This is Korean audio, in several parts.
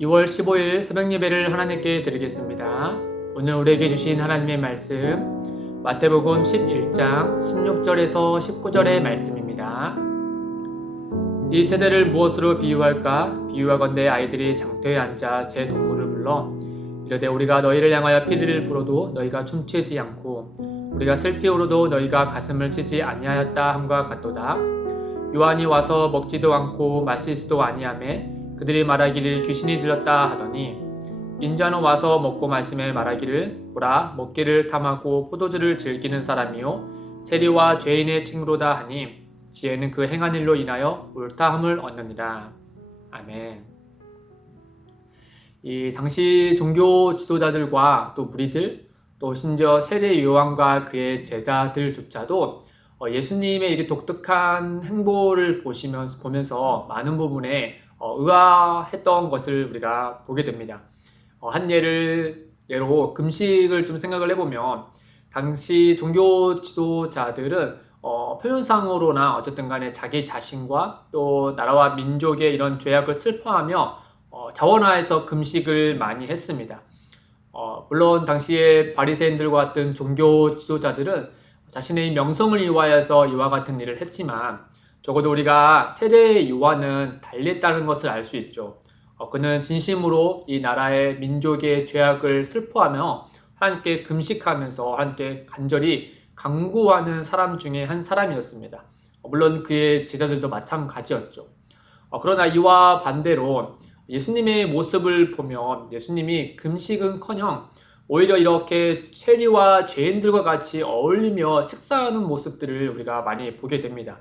2월 15일 새벽 예배를 하나님께 드리겠습니다. 오늘 우리에게 주신 하나님의 말씀 마태복음 11장 16절에서 19절의 말씀입니다. 이 세대를 무엇으로 비유할까? 비유하건대 아이들이 장터에 앉아 제 동물을 불러 이르되 우리가 너희를 향하여 피리를 불어도 너희가 춤추지 않고 우리가 슬피 울어도 너희가 가슴을 치지 아니하였다 함과 같도다. 요한이 와서 먹지도 않고 마시지도 아니하매 그들이 말하기를 귀신이 들렸다 하더니 인자는 와서 먹고 마시며 말하기를 보라 먹기를 탐하고 포도주를 즐기는 사람이요 세리와 죄인의 친구로다 하니 지혜는 그 행한 일로 인하여 옳다함을 얻느니라. 아멘. 이 당시 종교 지도자들과 또 무리들 또 심지어 세례 요한과 그의 제자들조차도 예수님의 이렇게 독특한 행보를 보면서 많은 부분에 의아했던 것을 우리가 보게 됩니다. 한 예로 금식을 좀 생각을 해보면 당시 종교 지도자들은 표면상으로나 어쨌든 간에 자기 자신과 또 나라와 민족의 이런 죄악을 슬퍼하며 자원하에서 금식을 많이 했습니다. 물론 당시에 바리새인들과 같은 종교 지도자들은 자신의 명성을 위하여서 이와 같은 일을 했지만 적어도 우리가 세례 요한은 달리했다는 것을 알 수 있죠. 그는 진심으로 이 나라의 민족의 죄악을 슬퍼하며 하나님께 금식하면서 하나님께 간절히 간구하는 사람 중에 한 사람이었습니다. 물론 그의 제자들도 마찬가지였죠. 그러나 이와 반대로 예수님의 모습을 보면 예수님이 금식은커녕 오히려 이렇게 세리와 죄인들과 같이 어울리며 식사하는 모습들을 우리가 많이 보게 됩니다.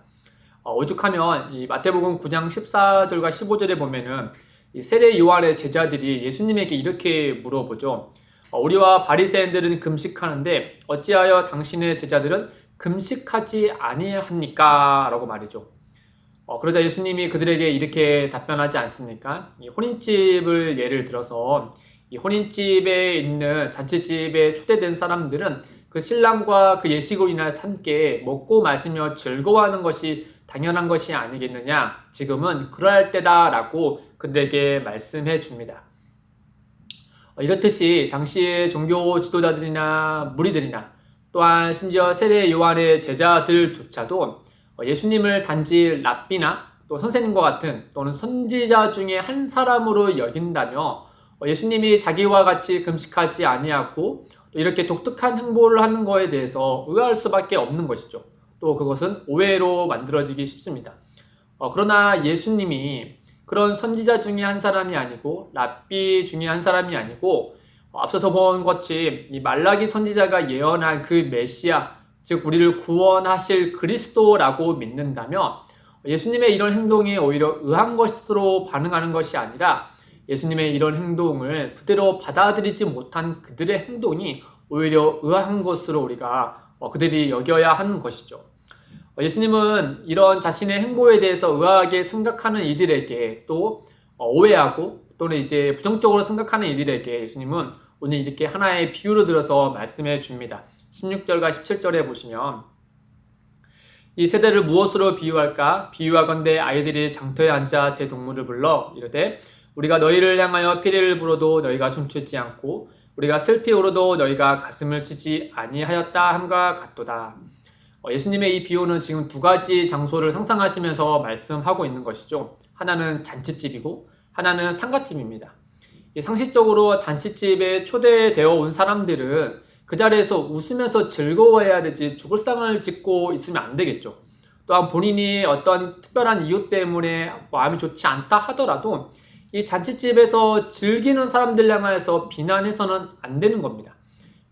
오죽하면 이 마태복음 9장 14절과 15절에 보면은 이 세례 요한의 제자들이 예수님에게 이렇게 물어보죠. 우리와 바리새인들은 금식하는데 어찌하여 당신의 제자들은 금식하지 아니합니까? 라고 말이죠. 그러자 예수님이 그들에게 이렇게 답변하지 않습니까? 이 혼인집을 예를 들어서 이 혼인집에 있는 잔치집에 초대된 사람들은 그 신랑과 그 예식으로 인해서 함께 먹고 마시며 즐거워하는 것이 당연한 것이 아니겠느냐? 지금은 그러할 때다라고 그들에게 말씀해 줍니다. 이렇듯이 당시의 종교 지도자들이나 무리들이나 또한 심지어 세례 요한의 제자들조차도 예수님을 단지 랍비나 또 선생님과 같은 또는 선지자 중에 한 사람으로 여긴다며 예수님이 자기와 같이 금식하지 아니하고 또 이렇게 독특한 행보를 하는 것에 대해서 의아할 수밖에 없는 것이죠. 또 그것은 오해로 만들어지기 쉽습니다. 그러나 예수님이 그런 선지자 중에 한 사람이 아니고 랍비 중에 한 사람이 아니고 앞서서 본 것이 이 말라기 선지자가 예언한 그 메시아 즉 우리를 구원하실 그리스도라고 믿는다면 예수님의 이런 행동이 오히려 의한 것으로 반응하는 것이 아니라 예수님의 이런 행동을 그대로 받아들이지 못한 그들의 행동이 오히려 의아한 것으로 우리가 그들이 여겨야 하는 것이죠. 예수님은 이런 자신의 행보에 대해서 의아하게 생각하는 이들에게 또 오해하고 또는 이제 부정적으로 생각하는 이들에게 예수님은 오늘 이렇게 하나의 비유를 들어서 말씀해 줍니다. 16절과 17절에 보시면 이 세대를 무엇으로 비유할까? 비유하건대 아이들이 장터에 앉아 제 동물을 불러 이르되 우리가 너희를 향하여 피리를 불어도 너희가 춤추지 않고 우리가 슬피 울어도 너희가 가슴을 치지 아니하였다 함과 같도다. 예수님의 이 비유는 지금 두 가지 장소를 상상하시면서 말씀하고 있는 것이죠. 하나는 잔치집이고 하나는 상갓집입니다. 상식적으로 잔치집에 초대되어 온 사람들은 그 자리에서 웃으면서 즐거워해야 되지 죽을 상을 짓고 있으면 안 되겠죠. 또한 본인이 어떤 특별한 이유 때문에 마음이 좋지 않다 하더라도 이 잔치집에서 즐기는 사람들 향해서 비난해서는 안 되는 겁니다.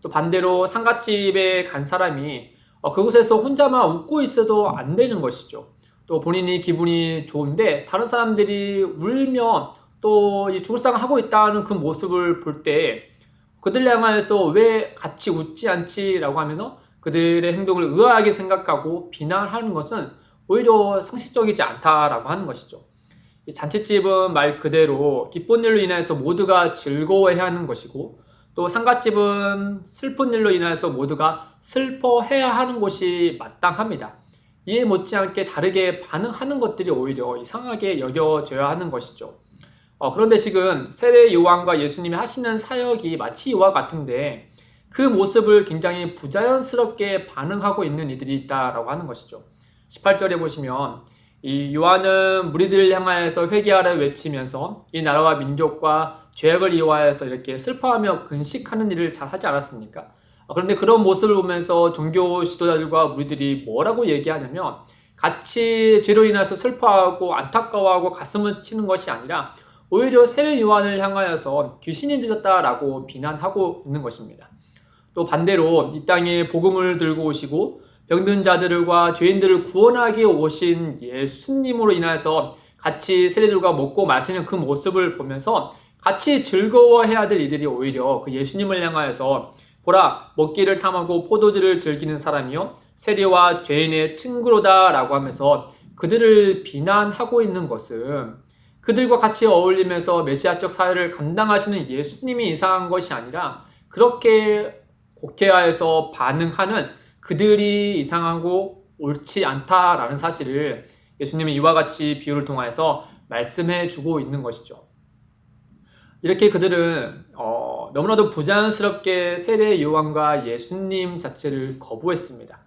또 반대로 상갓집에 간 사람이 그곳에서 혼자만 웃고 있어도 안 되는 것이죠. 또 본인이 기분이 좋은데 다른 사람들이 울면 또 이 죽을상을 하고 있다는 그 모습을 볼 때 그들 향하여서 왜 같이 웃지 않지? 라고 하면서 그들의 행동을 의아하게 생각하고 비난하는 것은 오히려 상식적이지 않다라고 하는 것이죠. 이 잔치집은 말 그대로 기쁜 일로 인해서 모두가 즐거워해야 하는 것이고 또 상갓집은 슬픈 일로 인해서 모두가 슬퍼해야 하는 것이 마땅합니다. 이에 못지않게 다르게 반응하는 것들이 오히려 이상하게 여겨져야 하는 것이죠. 그런데 지금 세례 요한과 예수님이 하시는 사역이 마치 이와 같은데 그 모습을 굉장히 부자연스럽게 반응하고 있는 이들이 있다라고 하는 것이죠. 18절에 보시면 이 요한은 무리들을 향하여서 회개하라 외치면서 이 나라와 민족과 죄악을 이용하여서 이렇게 슬퍼하며 근식하는 일을 잘 하지 않았습니까? 그런데 그런 모습을 보면서 종교 지도자들과 무리들이 뭐라고 얘기하냐면 같이 죄로 인해서 슬퍼하고 안타까워하고 가슴을 치는 것이 아니라 오히려 세례 요한을 향하여서 귀신이 들렸다라고 비난하고 있는 것입니다. 또 반대로 이 땅에 복음을 들고 오시고 병든 자들과 죄인들을 구원하기 오신 예수님으로 인해서 같이 세례들과 먹고 마시는 그 모습을 보면서 같이 즐거워해야 될 이들이 오히려 그 예수님을 향하여서 보라, 먹기를 탐하고 포도주를 즐기는 사람이요 세리와 죄인의 친구로다 라고 하면서 그들을 비난하고 있는 것은 그들과 같이 어울리면서 메시아적 사회를 감당하시는 예수님이 이상한 것이 아니라 그렇게 곡해하여서 반응하는 그들이 이상하고 옳지 않다라는 사실을 예수님이 이와 같이 비유를 통해서 말씀해 주고 있는 것이죠. 이렇게 그들은 너무나도 부자연스럽게 세례 요한과 예수님 자체를 거부했습니다.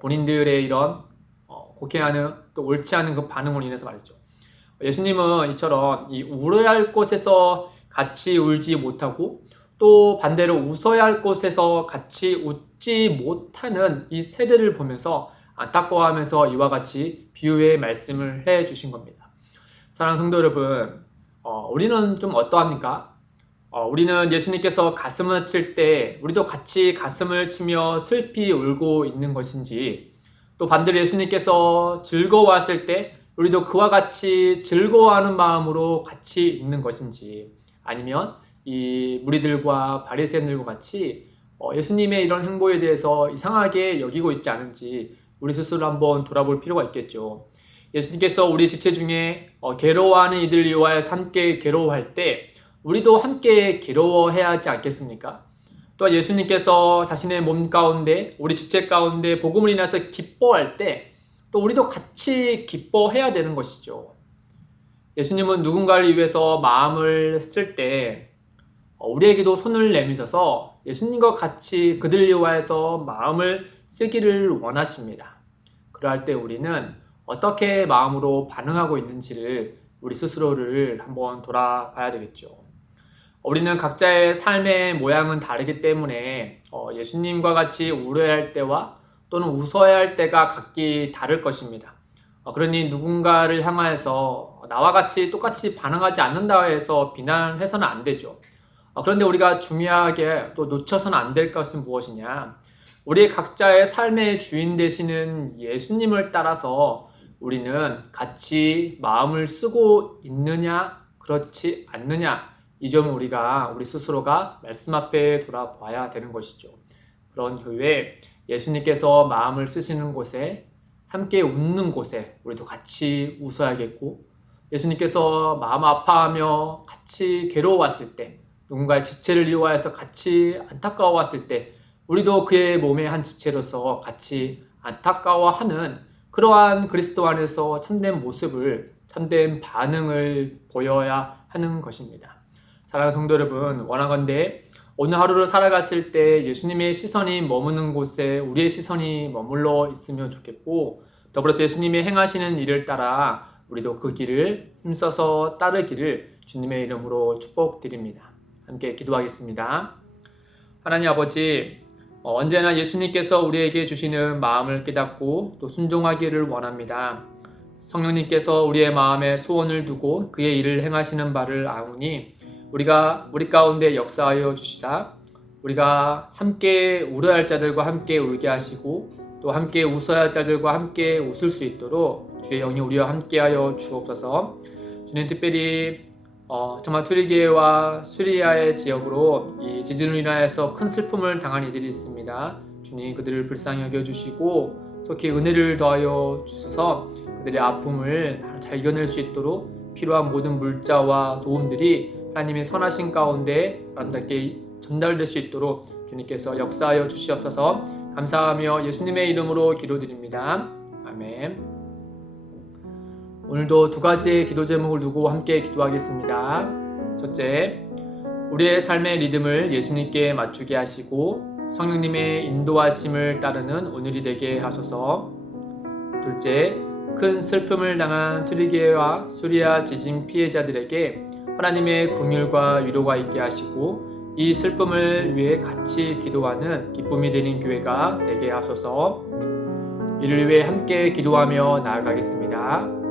본인들의 이런 곡해하는 또 옳지 않은 그 반응으로 인해서 말이죠. 예수님은 이처럼 이 울어야 할 곳에서 같이 울지 못하고 또 반대로 웃어야 할 곳에서 같이 웃지 못하는 이 세대를 보면서 안타까워하면서 이와 같이 비유의 말씀을 해 주신 겁니다. 사랑하는 성도 여러분, 우리는 좀 어떠합니까? 우리는 예수님께서 가슴을 칠 때 우리도 같이 가슴을 치며 슬피 울고 있는 것인지, 또 반대로 예수님께서 즐거워하실 때 우리도 그와 같이 즐거워하는 마음으로 같이 있는 것인지, 아니면 이 무리들과 바리새인들과 같이 예수님의 이런 행보에 대해서 이상하게 여기고 있지 않은지 우리 스스로 한번 돌아볼 필요가 있겠죠. 예수님께서 우리 지체 중에 괴로워하는 이들을 위하여서 함께 괴로워할 때 우리도 함께 괴로워해야 하지 않겠습니까? 또 예수님께서 자신의 몸 가운데 우리 지체 가운데 복음을 인해서 기뻐할 때 또 우리도 같이 기뻐해야 되는 것이죠. 예수님은 누군가를 위해서 마음을 쓸 때 우리에게도 손을 내미셔서 예수님과 같이 그들을 위하여서 마음을 쓰기를 원하십니다. 그러할 때 우리는 어떻게 마음으로 반응하고 있는지를 우리 스스로를 한번 돌아봐야 되겠죠. 우리는 각자의 삶의 모양은 다르기 때문에 예수님과 같이 울어야 할 때와 또는 웃어야 할 때가 각기 다를 것입니다. 그러니 누군가를 향하여서 나와 같이 똑같이 반응하지 않는다 해서 비난해서는 안 되죠. 그런데 우리가 중요하게 또 놓쳐서는 안 될 것은 무엇이냐? 우리 각자의 삶의 주인 되시는 예수님을 따라서 우리는 같이 마음을 쓰고 있느냐, 그렇지 않느냐, 이 점을 우리 스스로가 말씀 앞에 돌아봐야 되는 것이죠. 그런 후에 예수님께서 마음을 쓰시는 곳에, 함께 웃는 곳에 우리도 같이 웃어야겠고, 예수님께서 마음 아파하며 같이 괴로워왔을 때, 누군가의 지체를 이용하여서 같이 안타까워왔을 때 우리도 그의 몸의 한 지체로서 같이 안타까워하는 그러한 그리스도 안에서 참된 모습을, 참된 반응을 보여야 하는 것입니다. 사랑하는 성도 여러분, 원하건대 오늘 하루를 살아갔을 때 예수님의 시선이 머무는 곳에 우리의 시선이 머물러 있으면 좋겠고, 더불어서 예수님이 행하시는 일을 따라 우리도 그 길을 힘써서 따르기를 주님의 이름으로 축복드립니다. 함께 기도하겠습니다. 하나님 아버지, 언제나 예수님께서 우리에게 주시는 마음을 깨닫고 또 순종하기를 원합니다. 성령님께서 우리의 마음에 소원을 두고 그의 일을 행하시는 바를 아오니 우리 가운데 역사하여 주시다. 우리가 함께 울어야 할 자들과 함께 울게 하시고 또 함께 웃어야 할 자들과 함께 웃을 수 있도록 주의 영이 우리와 함께하여 주옵소서. 주님, 특별히 정말 트리기에와 수리아의 지역으로 이 지진으로 인하여서 큰 슬픔을 당한 이들이 있습니다. 주님, 그들을 불쌍히 여겨주시고 속히 은혜를 더하여 주셔서 그들의 아픔을 잘 이겨낼 수 있도록 필요한 모든 물자와 도움들이 하나님의 선하신 가운데 아름답게 전달될 수 있도록 주님께서 역사하여 주시옵소서. 감사하며 예수님의 이름으로 기도드립니다. 아멘. 오늘도 두 가지의 기도 제목을 두고 함께 기도하겠습니다. 첫째, 우리의 삶의 리듬을 예수님께 맞추게 하시고 성령님의 인도하심을 따르는 오늘이 되게 하소서. 둘째, 큰 슬픔을 당한 트리게와 수리아 지진 피해자들에게 하나님의 긍휼과 위로가 있게 하시고 이 슬픔을 위해 같이 기도하는 기쁨이 되는 교회가 되게 하소서. 이를 위해 함께 기도하며 나아가겠습니다.